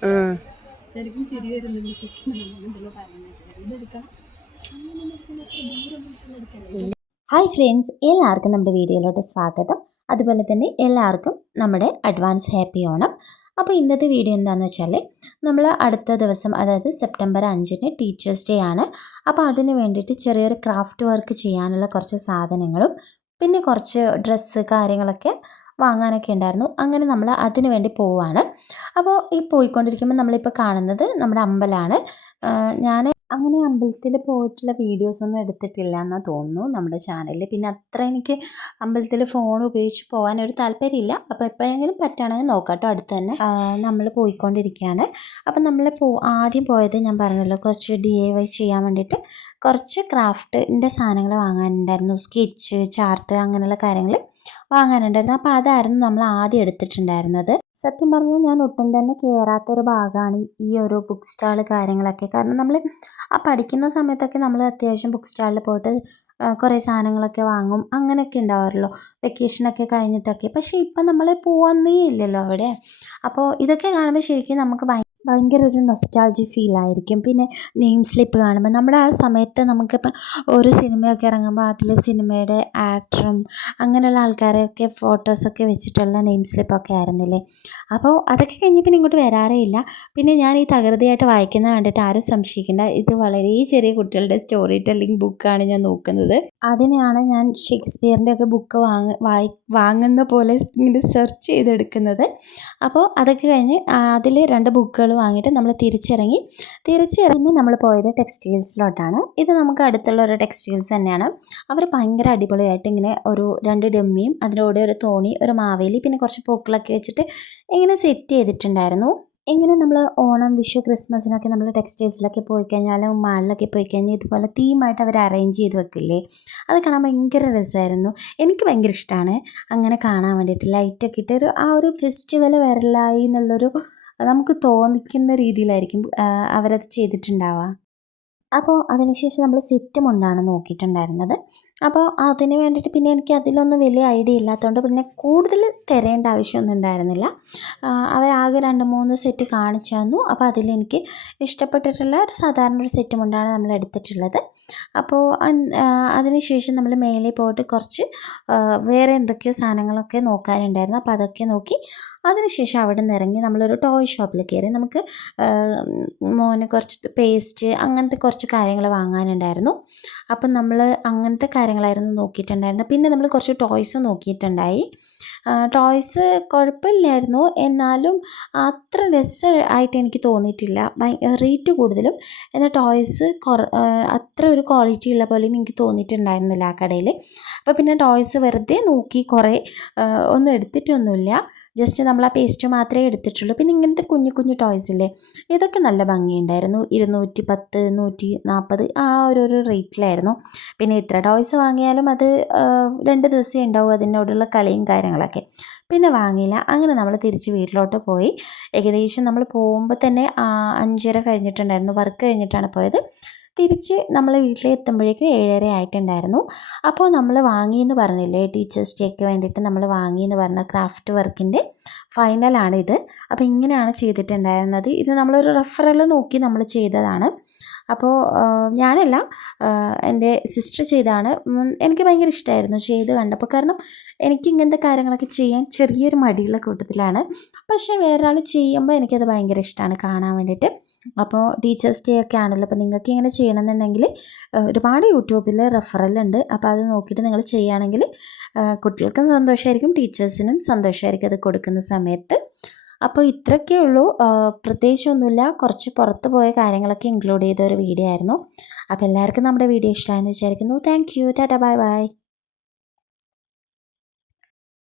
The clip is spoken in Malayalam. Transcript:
ശരിക്കും ശരി വരുന്നുണ്ട് എന്തെല്ലോ പറയുന്നത് ഇതെടുക്കാം ഹായ് ഫ്രണ്ട്സ് എല്ലാവർക്കും നമ്മുടെ വീഡിയോയിലോട്ട് സ്വാഗതം. അതുപോലെ തന്നെ എല്ലാവർക്കും നമ്മുടെ അഡ്വാൻസ് ഹാപ്പി ഓണം. അപ്പോൾ ഇന്നത്തെ വീഡിയോ എന്താണെന്ന് വെച്ചാൽ നമ്മൾ അടുത്ത ദിവസം അതായത് സെപ്റ്റംബർ അഞ്ചിന് ടീച്ചേഴ്സ് ഡേ ആണ്. അപ്പോൾ അതിന് വേണ്ടിയിട്ട് ചെറിയൊരു ക്രാഫ്റ്റ് വർക്ക് ചെയ്യാനുള്ള കുറച്ച് സാധനങ്ങളും പിന്നെ കുറച്ച് ഡ്രസ്സ് കാര്യങ്ങളൊക്കെ വാങ്ങാനൊക്കെ ഉണ്ടായിരുന്നു. അങ്ങനെ നമ്മൾ അതിനു വേണ്ടി പോവാണ്. അപ്പോൾ ഈ പോയിക്കൊണ്ടിരിക്കുമ്പോൾ നമ്മളിപ്പോൾ കാണുന്നത് നമ്മുടെ അമ്പലമാണ് ഞാൻ അങ്ങനെ അമ്പലത്തിൽ പോയിട്ടുള്ള വീഡിയോസ് ഒന്നും എടുത്തിട്ടില്ല എന്ന് തോന്നുന്നു നമ്മുടെ ചാനലിൽ പിന്നെ അത്ര എനിക്ക് അമ്പലത്തിൽ ഫോൺ ഉപയോഗിച്ച് പോകാൻ ഒരു താല്പര്യമില്ല. അപ്പോൾ എപ്പോഴെങ്കിലും പറ്റുകയാണെങ്കിൽ നോക്കാട്ടോ കേട്ടോ അടുത്ത് തന്നെ. നമ്മൾ പോയിക്കൊണ്ടിരിക്കുകയാണ് അപ്പം നമ്മൾ പോ ആദ്യം പോയത് ഞാൻ പറഞ്ഞല്ലോ കുറച്ച് ഡി എ വൈ ചെയ്യാൻ വേണ്ടിയിട്ട് കുറച്ച് ക്രാഫ്റ്റിന്റെ സാധനങ്ങൾ വാങ്ങാനുണ്ടായിരുന്നു. സ്കെച്ച് ചാർട്ട് അങ്ങനെയുള്ള കാര്യങ്ങൾ വാങ്ങാനുണ്ടായിരുന്നു അപ്പോൾ അതായിരുന്നു നമ്മൾ ആദ്യം എടുത്തിട്ടുണ്ടായിരുന്നത്. സത്യം പറഞ്ഞാൽ ഞാൻ ഒട്ടും തന്നെ കയറാത്തൊരു ഭാഗമാണ് ഈ ഒരു ബുക്ക് സ്റ്റാൾ കാര്യങ്ങളൊക്കെ. കാരണം നമ്മൾ ആ പഠിക്കുന്ന സമയത്തൊക്കെ നമ്മൾ അത്യാവശ്യം ബുക്ക് സ്റ്റാളിൽ പോയിട്ട് കുറേ സാധനങ്ങളൊക്കെ വാങ്ങും. അങ്ങനെയൊക്കെ ഉണ്ടാവാറുള്ളൂ. വെക്കേഷനൊക്കെ കഴിഞ്ഞിട്ടൊക്കെ. പക്ഷേ ഇപ്പം നമ്മൾ പോകുന്നേ ഇല്ലല്ലോ അവിടെ. അപ്പോൾ ഇതൊക്കെ കാണുമ്പോൾ ശരിക്കും നമുക്ക് ഭയങ്കര ഒരു നൊസ്റ്റാൾജി ഫീൽ ആയിരിക്കും. പിന്നെ നെയിം സ്ലിപ്പ് കാണുമ്പോൾ നമ്മുടെ ആ സമയത്ത് നമുക്കിപ്പോൾ ഒരു സിനിമയൊക്കെ ഇറങ്ങുമ്പോൾ അതിലെ സിനിമയുടെ ആക്ടറും അങ്ങനെയുള്ള ആൾക്കാരെയൊക്കെ ഫോട്ടോസൊക്കെ വെച്ചിട്ടുള്ള നെയിം സ്ലിപ്പൊക്കെ ആയിരുന്നില്ലേ? അപ്പോൾ അതൊക്കെ കഴിഞ്ഞ് പിന്നെ ഇങ്ങോട്ട് വരാറേ ഇല്ല. പിന്നെ ഞാൻ ഈ തകൃതിയായിട്ട് വായിക്കുന്നത് കണ്ടിട്ട് ആരും സംശയിക്കേണ്ട. ഇത് വളരെ ചെറിയ കുട്ടികളുടെ സ്റ്റോറി ടെല്ലിംഗ് ബുക്കാണ് ഞാൻ നോക്കുന്നത്. അതിനെയാണ് ഞാൻ ഷേക്സ്പിയറിന്റെ ഒക്കെ ബുക്ക് വാങ്ങ വായി വാങ്ങുന്ന പോലെ ഇങ്ങനെ സെർച്ച് ചെയ്തെടുക്കുന്നത്. അപ്പോൾ അതൊക്കെ കഴിഞ്ഞ് അതിൽ രണ്ട് ബുക്കുകൾ വാങ്ങിയിട്ട് നമ്മൾ തിരിച്ചിറങ്ങി തിരിച്ചിറങ്ങി നമ്മൾ പോയത് ടെക്സ്റ്റൈൽസിലോട്ടാണ്. ഇത് നമുക്ക് അടുത്തുള്ള ഒരു ടെക്സ്റ്റൈൽസ് തന്നെയാണ്. അവർ ഭയങ്കര അടിപൊളിയായിട്ട് ഇങ്ങനെ ഒരു രണ്ട് ഡമ്മിയും അതിലൂടെ ഒരു തോണി ഒരു മാവേലി പിന്നെ കുറച്ച് പൂക്കളൊക്കെ വെച്ചിട്ട് ഇങ്ങനെ സെറ്റ് ചെയ്തിട്ടുണ്ടായിരുന്നു. ഇങ്ങനെ നമ്മൾ ഓണം വിഷു ക്രിസ്മസിനൊക്കെ നമ്മൾ ടെക്സ്റ്റൈൽസിലൊക്കെ പോയി കഴിഞ്ഞാൽ മാളിലൊക്കെ പോയി കഴിഞ്ഞാൽ ഇതുപോലെ തീമായിട്ട് അവർ അറേഞ്ച് ചെയ്ത് വെക്കില്ലേ? അത് കാണാൻ ഭയങ്കര രസമായിരുന്നു. എനിക്ക് ഭയങ്കര ഇഷ്ടമാണ്. അങ്ങനെ കാണാൻ വേണ്ടിയിട്ട് ലൈറ്റൊക്കെ ഇട്ട് ഒരു ആ ഒരു ഫെസ്റ്റിവൽ വരലായി എന്നുള്ളൊരു നമുക്ക് തോന്നിക്കുന്ന രീതിയിലായിരിക്കും അവരത് ചെയ്തിട്ടുണ്ടാവുക. അപ്പോൾ അതിനുശേഷം നമ്മൾ സെറ്റ് മുണ്ടാണ് നോക്കിയിട്ടുണ്ടായിരുന്നത്. അപ്പോൾ അതിന് വേണ്ടിയിട്ട് പിന്നെ എനിക്ക് അതിലൊന്നും വലിയ ഐഡിയ ഇല്ലാത്തതുകൊണ്ട് പിന്നെ കൂടുതൽ തിരയേണ്ട ആവശ്യമൊന്നും ഉണ്ടായിരുന്നില്ല. അവരാകെ രണ്ട് മൂന്ന് സെറ്റ് കാണിച്ചു തന്നു. അപ്പോൾ അതിലെനിക്ക് ഇഷ്ടപ്പെട്ടിട്ടുള്ള ഒരു സാധാരണ ഒരു സെറ്റ് മുണ്ടാണ് നമ്മൾ എടുത്തിട്ടുള്ളത്. അപ്പോൾ അതിനുശേഷം നമ്മൾ മേലെ പോയിട്ട് കുറച്ച് വേറെ എന്തൊക്കെയോ സാധനങ്ങളൊക്കെ നോക്കാനുണ്ടായിരുന്നു. അപ്പോൾ അതൊക്കെ നോക്കി അതിനുശേഷം അവിടെ നിന്ന് ഇറങ്ങി നമ്മളൊരു ടോയ് ഷോപ്പിൽ കയറി നമുക്ക് മോന് കുറച്ച് പേസ്റ്റ് അങ്ങനത്തെ കുറച്ച് കാര്യങ്ങൾ വാങ്ങാനുണ്ടായിരുന്നു. അപ്പം നമ്മൾ അങ്ങനത്തെ കാര്യങ്ങളായിരുന്നു നോക്കിയിട്ടുണ്ടായിരുന്നത്. പിന്നെ നമ്മൾ കുറച്ച് ടോയ്സ് നോക്കിയിട്ടുണ്ടായി. ടോയ്സ് കുഴപ്പമില്ലായിരുന്നു. എന്നാലും അത്ര രസ ആയിട്ട് എനിക്ക് തോന്നിയിട്ടില്ല റേറ്റ് കൂടുതലും. എന്നാൽ ടോയ്സ് കുറ അത്ര ഒരു ക്വാളിറ്റി ഉള്ള പോലെ എനിക്ക് തോന്നിയിട്ടുണ്ടായിരുന്നില്ല ആ കടയിൽ അപ്പോൾ പിന്നെ ടോയ്സ് വെറുതെ നോക്കി കുറേ ഒന്നും എടുത്തിട്ടൊന്നുമില്ല. ജസ്റ്റ് നമ്മൾ ആ പേസ്റ്റ് മാത്രമേ എടുത്തിട്ടുള്ളൂ. പിന്നെ ഇങ്ങനത്തെ കുഞ്ഞു കുഞ്ഞു ടോയ്സ് ഇല്ലേ? ഇതൊക്കെ നല്ല ഭംഗിയുണ്ടായിരുന്നു. ഇരുന്നൂറ്റി പത്ത് നൂറ്റി നാൽപ്പത് ആ ഒരു റേറ്റിലായിരുന്നു പിന്നെ ഇത്ര ടോയ്സ് വാങ്ങിയാലും അത് രണ്ട് ദിവസമേ ഉണ്ടാവും. അതിനോടുള്ള കളിയും കാര്യങ്ങളൊക്കെ. പിന്നെ വാങ്ങിയില്ല അങ്ങനെ നമ്മൾ തിരിച്ച് വീട്ടിലോട്ട് പോയി. ഏകദേശം നമ്മൾ പോകുമ്പോൾ തന്നെ അഞ്ചര കഴിഞ്ഞിട്ടുണ്ടായിരുന്നു. വർക്ക് കഴിഞ്ഞിട്ടാണ് പോയത്. തിരിച്ച് നമ്മൾ വീട്ടിലെത്തുമ്പോഴേക്കും ഏഴര ആയിട്ടുണ്ടായിരുന്നു. അപ്പോൾ നമ്മൾ വാങ്ങിയെന്ന് പറഞ്ഞില്ലേ? ടീച്ചേഴ്സ് ഡേക്ക് വേണ്ടിയിട്ട് നമ്മൾ വാങ്ങിയെന്ന് പറഞ്ഞ ക്രാഫ്റ്റ് വർക്കിന്റെ ഫൈനലാണിത് അപ്പോൾ ഇങ്ങനെയാണ് ചെയ്തിട്ടുണ്ടായിരുന്നത്. ഇത് നമ്മളൊരു റെഫറൽ നോക്കി നമ്മൾ ചെയ്തതാണ്. അപ്പോൾ ഞാനല്ല എന്റെ സിസ്റ്റർ ചെയ്താണ് എനിക്ക് ഭയങ്കര ഇഷ്ടമായിരുന്നു ചെയ്ത് കണ്ടപ്പോൾ കാരണം എനിക്ക് ഇങ്ങനത്തെ കാര്യങ്ങളൊക്കെ ചെയ്യാൻ ചെറിയൊരു മടിയുള്ള കൂട്ടത്തിലാണ്. പക്ഷേ വേറൊരാൾ ചെയ്യുമ്പോൾ എനിക്കത് ഭയങ്കര ഇഷ്ടമാണ് കാണാൻ വേണ്ടിയിട്ട്. അപ്പോൾ ടീച്ചേഴ്സ് ഡേ ഒക്കെ ആണല്ലോ. അപ്പോൾ നിങ്ങൾക്ക് ഇങ്ങനെ ചെയ്യണമെന്നുണ്ടെങ്കിൽ ഒരുപാട് യൂട്യൂബിൽ റെഫറൽ ഉണ്ട്. അപ്പോൾ അത് നോക്കിയിട്ട് നിങ്ങൾ ചെയ്യുകയാണെങ്കിൽ കുട്ടികൾക്കും സന്തോഷമായിരിക്കും ടീച്ചേഴ്സിനും സന്തോഷമായിരിക്കും അത് കൊടുക്കുന്ന സമയത്ത്. അപ്പോൾ ഇത്രയൊക്കെ ഉള്ളൂ. പ്രത്യേകിച്ചൊന്നുമില്ല. കുറച്ച് പുറത്ത് പോയ കാര്യങ്ങളൊക്കെ ഇൻക്ലൂഡ് ചെയ്ത ഒരു വീഡിയോ ആയിരുന്നു. അപ്പോൾ എല്ലാവർക്കും നമ്മുടെ വീഡിയോ ഇഷ്ടമായെന്ന് വിചാരിക്കുന്നു. Thank you Tata bye by